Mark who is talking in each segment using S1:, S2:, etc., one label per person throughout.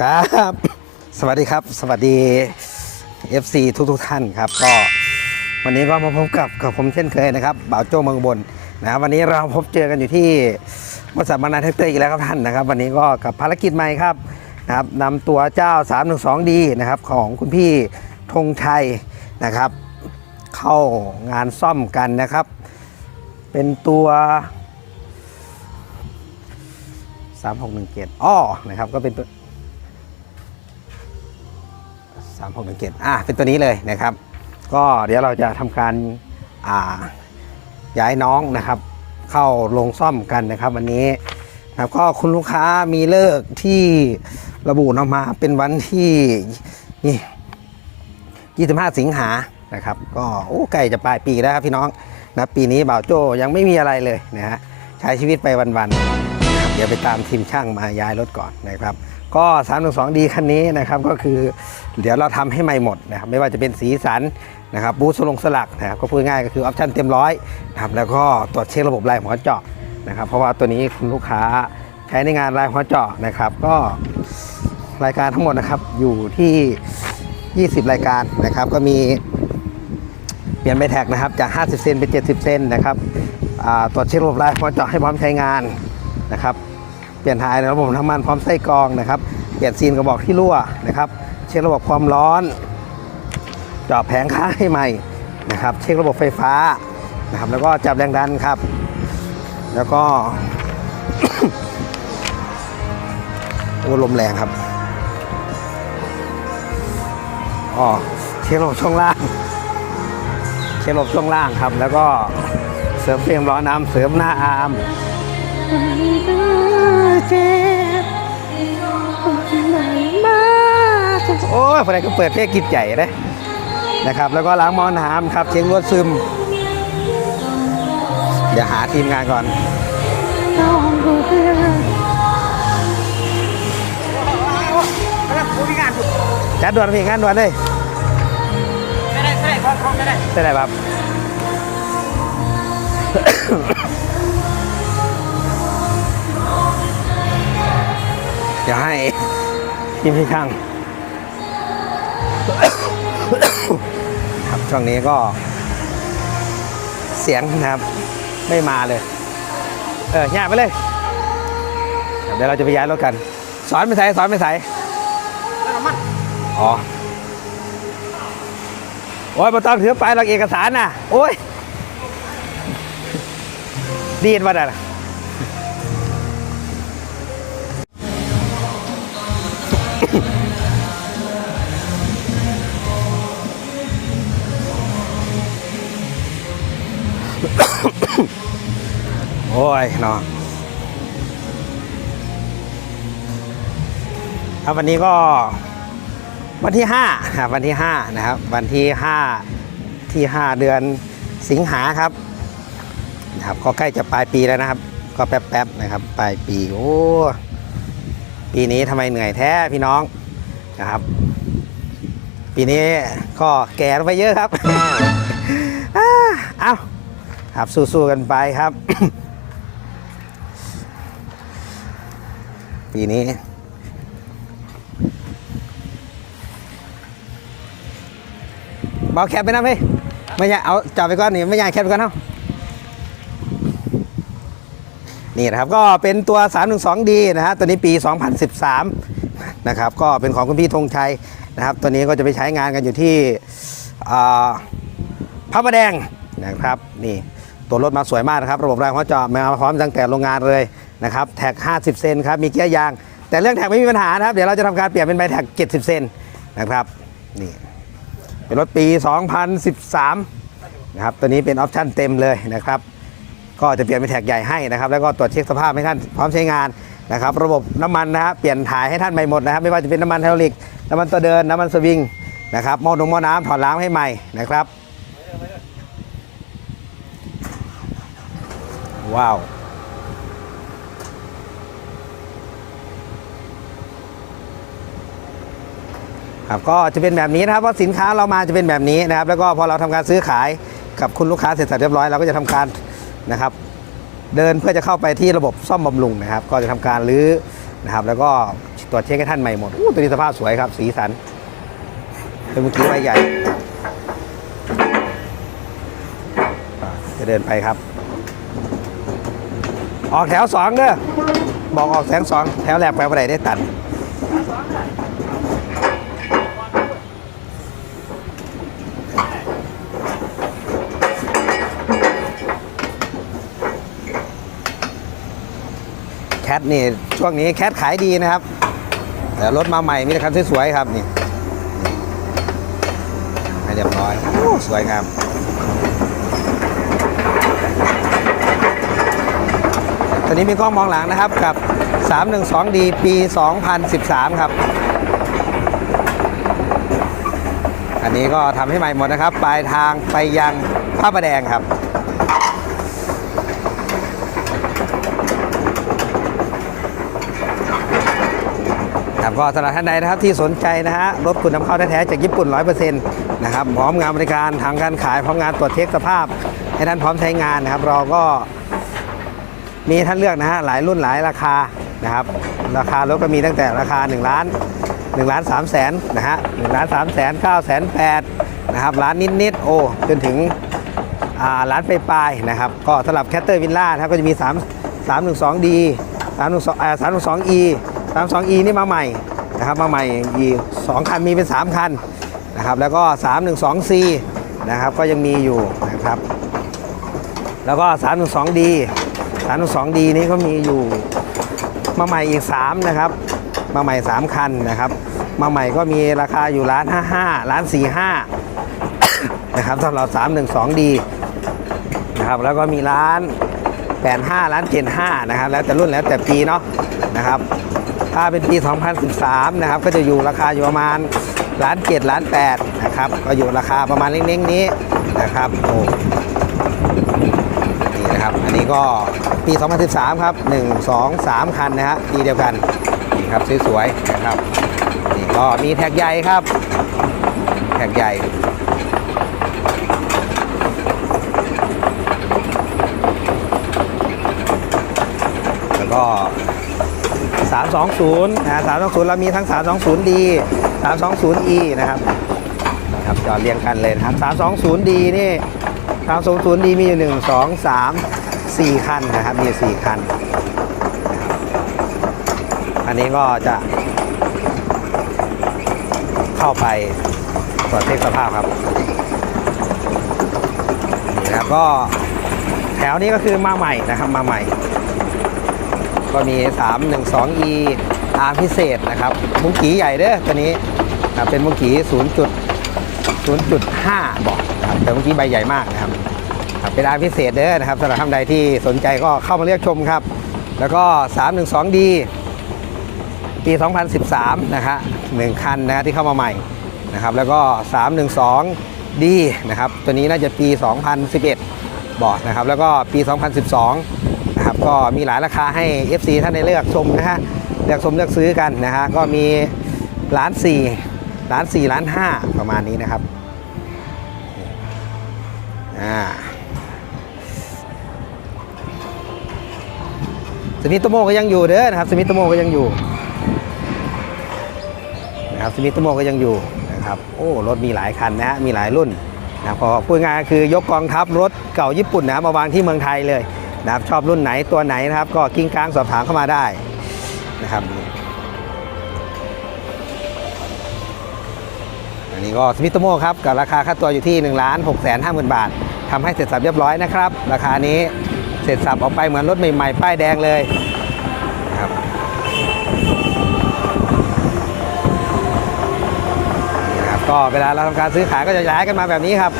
S1: ครับ สวัสดีครับ สวัสดี FC ทุกทุกท่านครับ ก็วันนี้ก็มาพบกับกับผมเช่นเคยนะครับบ่าวโจ้เมืองบนนะครับวันนี้เราพบเจอกันอยู่ที่บริษัทบานาแท็กเตอร์อีกแล้วครับท่านนะครับ วันนี้ก็กับภารกิจใหม่ครับนะครับนำตัวเจ้า 312D นะครับของคุณพี่ธงชัยนะครับ เข้างานซ่อมกันนะครับ เป็นตัว 3617อ้อนะครับก็เป็นตัว 3617อะเป็นตัวนี้เลยนะครับ ก็เดี๋ยวเราจะทำการอ่าย้ายน้องนะครับ เข้าลงซ่อมกันนะครับ วันนี้ครับก็คุณลูกค้ามีเลิกที่ระบุออกมาเป็นวันที่นี่25 สิงหานะครับ ก็โอ้ใกล้จะปลายปีแล้วครับพี่น้องนะปีนี้บ่าวโจยังไม่มีอะไรเลยนะฮะใช้ชีวิตไปวันๆ เดี๋ยวไปตามทีมช่างมาย้ายรถก่อนนะครับ ก็ 312D คันนี้นะครับก็คือเดี๋ยวเราทำให้ใหม่หมดนะครับไม่ว่าจะเป็นสีสันนะครับบูสลงสลักนะครับก็พูดง่ายก็คือออปชั่นเต็มร้อยนะครับแล้วก็ตรวจเช็คระบบลายหัวเจาะนะครับเพราะว่าตัวนี้คุณลูกค้าใช้ในงานลายหัวเจาะนะครับ ก็รายการทั้งหมดนะครับอยู่ที่ 20 รายการนะครับก็มีเปลี่ยนใบแท็กนะครับจาก 50 เซนเป็น 70 เซนนะครับตรวจเช็คระบบลายหัวเจาะให้พร้อมใช้งาน นะครับ เปลี่ยนถ่ายระบบน้ำมันพร้อมไส้กรองนะครับ เปลี่ยนซีนกระบอกที่รั่วนะครับ เช็คระบบความร้อนจาะแผงค้างให้ใหม่นะครับ เช็คระบบไฟฟ้านะครับ แล้วก็จับแรงดันครับ แล้วก็โอ้ลมแรงครับอ๋อเช็คระบบช่วงล่าง เช็คระบบช่วงล่างครับ แล้วก็เสริมเฟรมล้อน้ำเสริมหน้าอาร์ม โอ้ยพอดีก็เปิดเพลงกิดใหญ่เลยนะครับ แล้วก็ล้างมอน้ำครับเช็ครวดซึม เดี๋ยวหาทีมงานก่อนจัดด่วนพี่งานด่วนเลย
S2: ไม่ได้ไม่ได้คล้องไม่ได้
S1: ได้ไหนครับ เดี๋ยวให้ทีมพี่ช่างครับช่วงนี้ก็ เสียงนะครับ ไม่มาเลย เออแย่ไปเลยครับเดี๋ยวเราจะไปย้ายรถกัน สอนไปใส่สอนไปใส่
S2: แล้วน้ำมัน
S1: อ๋อโอ้ยมาต้องถือไปหลักเอกสารน่ะ โอ้ย ดีนมาได้ โอ้ยเนาะครับวันนี้ก็วันที่5นะครับวันที่5นะครับ วันที่ 5 ที่ 5 เดือนสิงหาครับนะครับก็ใกล้จะปลายปีแล้วนะครับ ก็แป๊บๆนะครับ ปลายปีโอ้ปีนี้ทำไมเหนื่อยแท้พี่น้องนะครับ ปีนี้ก็แก่ลงไปเยอะครับอ่าเอา ครับสู้ๆกันไปครับ ปีนี้เบาแคปไปนะพี่ไม่อยากเอาจับไปก่อนนี่ไม่อยากแคปไปก่อนเนาะนี่นะครับก็เป็นตัว 312D นะฮะตัวนี้ปี 2013 นะครับก็เป็นของคุณพี่ธงชัยนะครับ ตัวนี้ก็จะไปใช้งานกันอยู่ที่พระประแดง นะครับ นี่ตัวรถมาสวยมากนะครับ ระบบแรงหัวเจาะมาพร้อมตั้งแต่โรงงานเลยนะครับแท็ก 50 เซนครับมีเกียร์ยาง แต่เรื่องแท็กไม่มีปัญหานะครับ เดี๋ยวเราจะทำการเปลี่ยนเป็นใบแท็ก 70 เซนนะครับนี่เป็นรถปี 2013นะครับตัวนี้เป็นออปชั่นเต็มเลยนะครับก็จะเปลี่ยนเป็นแท็กใหญ่ให้นะครับ แล้วก็ตรวจเช็คสภาพให้ท่านพร้อมใช้งานนะครับ ระบบน้ำมันนะฮะเปลี่ยนถ่ายให้ท่านใหม่หมดนะครับ ไม่ว่าจะเป็นน้ำมันไฮดรอลิกน้ำมันตัวเดินน้ำมันสวิงนะครับหม้อดงหม้อน้ำถอดล้างให้ใหม่นะครับ ว้าว ครับก็จะเป็นแบบนี้นะครับว่าสินค้าเรามาจะเป็นแบบนี้นะครับ แล้วก็พอเราทำการซื้อขายกับคุณลูกค้าเสร็จสับเรียบร้อยเราก็จะทำการนะครับ เดินเพื่อจะเข้าไปที่ระบบซ่อมบำรุงนะครับ ก็จะทำการรื้อนะครับ แล้วก็ตรวจเช็คให้ท่านใหม่หมดอู้ตัวนี้สภาพสวยครับ สีสันเป็นเมื่อกี้ใบใหญ่จะเดินไปครับ ออกแถวสองเด้อบอกออกแถวสองแถวแรกไปว่าไหนได้ตัดแคทนี่ช่วงนี้แคทขายดีนะครับ แต่รถมาใหม่มีแต่คันสวยๆครับนี่ให้เรียบร้อย สวยงาม ตอนนี้มีกล้องมองหลังนะครับกับ 312D ปี 2013 ครับ อันนี้ก็ทำให้ใหม่หมดนะครับ ปลายทางไปยังพระประแดงครับครับก็สำหรับท่านใดนะครับที่สนใจนะฮะรถคุณนำเข้าแท้ๆจากญี่ปุ่น 100%นะครับพร้อมงานบริการทางการขายพร้อมงานตรวจเช็คสภาพ ให้ท่านพร้อมใช้งานนะครับ เราก็ มีท่านเลือกนะฮะหลายรุ่นหลายราคานะครับ ราคารถก็มีตั้งแต่ราคา 1 ล้าน1ล้าน3แสนนะฮะ1ล้าน3แสน9แสน8นะครับล้านนิดๆโอ้จนถึงอ่าร้านไปปลายๆนะครับก็สำหรับแคตเตอร์วิลล่านะครับก็จะมี 3 312D 312อ่า 312E 3 2 E นี่มาใหม่นะครับมาใหม่อีก2คันมีเป็น 3 คันนะครับแล้วก็ 312C นะครับก็ยังมีอยู่นะครับแล้วก็ 312D 312D นี่ก็มีอยู่ มาใหม่อีก 3 นะครับ มาใหม่ 3 คันนะครับ มาใหม่ก็มีราคาอยู่ล้าน55ล้าน45นะครับสำหรับ 312D นะครับแล้วก็มีร้าน 85ร้าน75นะครับแล้วแต่รุ่นแล้วแต่ปีเนาะนะครับถ้าเป็นปี 2013นะครับก็จะอยู่ราคาอยู่ประมาณล้าน7ล้าน8นะครับก็อยู่ราคาประมาณเล้งๆนี้นะครับโอ้ นะครับ อันนี้ก็ปี 2013 ครับ 1 2 3 คันนะฮะปีเดียวกันนี่ครับสวยๆนะครับนี่ก็มีแท็กใหญ่ครับ แท็กใหญ่แล้วก็ 320นะ320 เรามีทั้ง 320D 320E นะครับนะครับจอดเรียงกันเลยนะครับ 320D นี่ 320D มีอยู่ 1 2 3 4คันนะครับมี4คันนะครับอันนี้ก็จะ เข้าไปตรวจเช็คสภาพครับนี่นะครับก็แถวนี้ก็คือมาใหม่นะครับมาใหม่ ก็มี 312e อาร์พิเศษนะครับมุ้งกีใหญ่เด้อตัวนี้นะครับเป็นมุ้งกี0 0.5 บอกนะครับแต่มุ้งกีใบใหญ่มากนะครับ ครับเป็นอาร์พิเศษเด้อนะครับสำหรับท่านใดที่สนใจก็เข้ามาเลือกชมครับ แล้วก็ 312d ปี 2013 นะฮะหนึ่งคันนะฮะที่เข้ามาใหม่นะครับ แล้วก็ 312d นะครับ ตัวนี้น่าจะปี 2011 บอกนะครับ แล้วก็ปี 2012 นะครับ ก็มีหลายราคาให้ FC ท่านได้เลือกชมนะฮะ เลือกชมเลือกซื้อกันนะฮะ ก็มีล้านสี่ล้านสี่ล้านห้าประมาณนี้นะครับ อ่า สมิตโมก็ยังอยู่เด้อนะครับสมิตโมก็ยังอยู่นะครับสมิตโมก็ยังอยู่นะครับโอ้รถมีหลายคันนะฮะมีหลายรุ่นนะครับพอพูดง่ายคือยกกองทัพรถเก่าญี่ปุ่นนะครับมาวางที่เมืองไทยเลยนะครับชอบรุ่นไหนตัวไหนนะครับ ก็กิ้งกลางสอบถามเข้ามาได้นะครับอันนี้ก็สมิตโมครับกับราคาค่าตัวอยู่ที่1ล้าน6 5 0 0 0 0บาททำให้เสร็จสับเรียบร้อยนะครับ ราคานี้ เสร็จสับออกไปเหมือนรถใหม่ๆ ป้ายแดงเลยนะครับนะครับ ก็เวลาเราทำการซื้อขายก็จะย้ายกันมาแบบนี้ครับ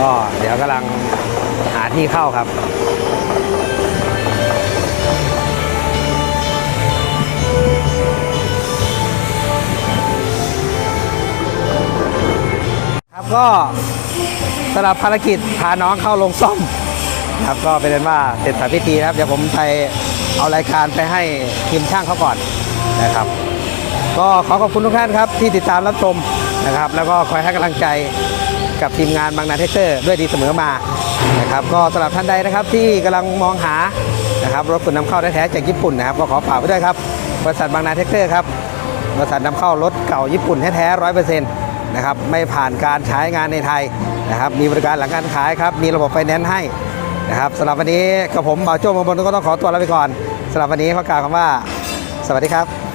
S1: ก็เดี๋ยวกำลังหาที่เข้าครับ ก็สำหรับภารกิจพาน้องเข้าลงซ่อมครับก็เป็นว่าเสร็จสรรพิธีนะครับเดี๋ยวผมไปเอารายการไปให้ทีมช่างเขาก่อนนะครับ ก็ขอขอบคุณทุกท่านครับที่ติดตามรับชมนะครับ แล้วก็คอยให้กำลังใจกับทีมงานบางนาเทคเตอร์ด้วยดีเสมอมานะครับก็สำหรับท่านใดนะครับที่กำลังมองหานะครับรถคุณนำเข้าแท้ๆจากญี่ปุ่นนะครับก็ขอฝากไว้ด้วยครับบริษัทบางนาเทคเตอร์ครับบริษัทนำเข้ารถเก่าญี่ปุ่นแท้ๆร้อยเปอร์เซ็นต์ นะครับไม่ผ่านการใช้งานในไทยนะครับมีบริการหลังการขายครับมีระบบไฟแนนซ์ให้นะครับสำหรับวันนี้กับผมเบาโจ้เมืองบนก็ต้องขอตัวลาไปก่อนสำหรับวันนี้ขอกล่าวคำว่า สวัสดีครับ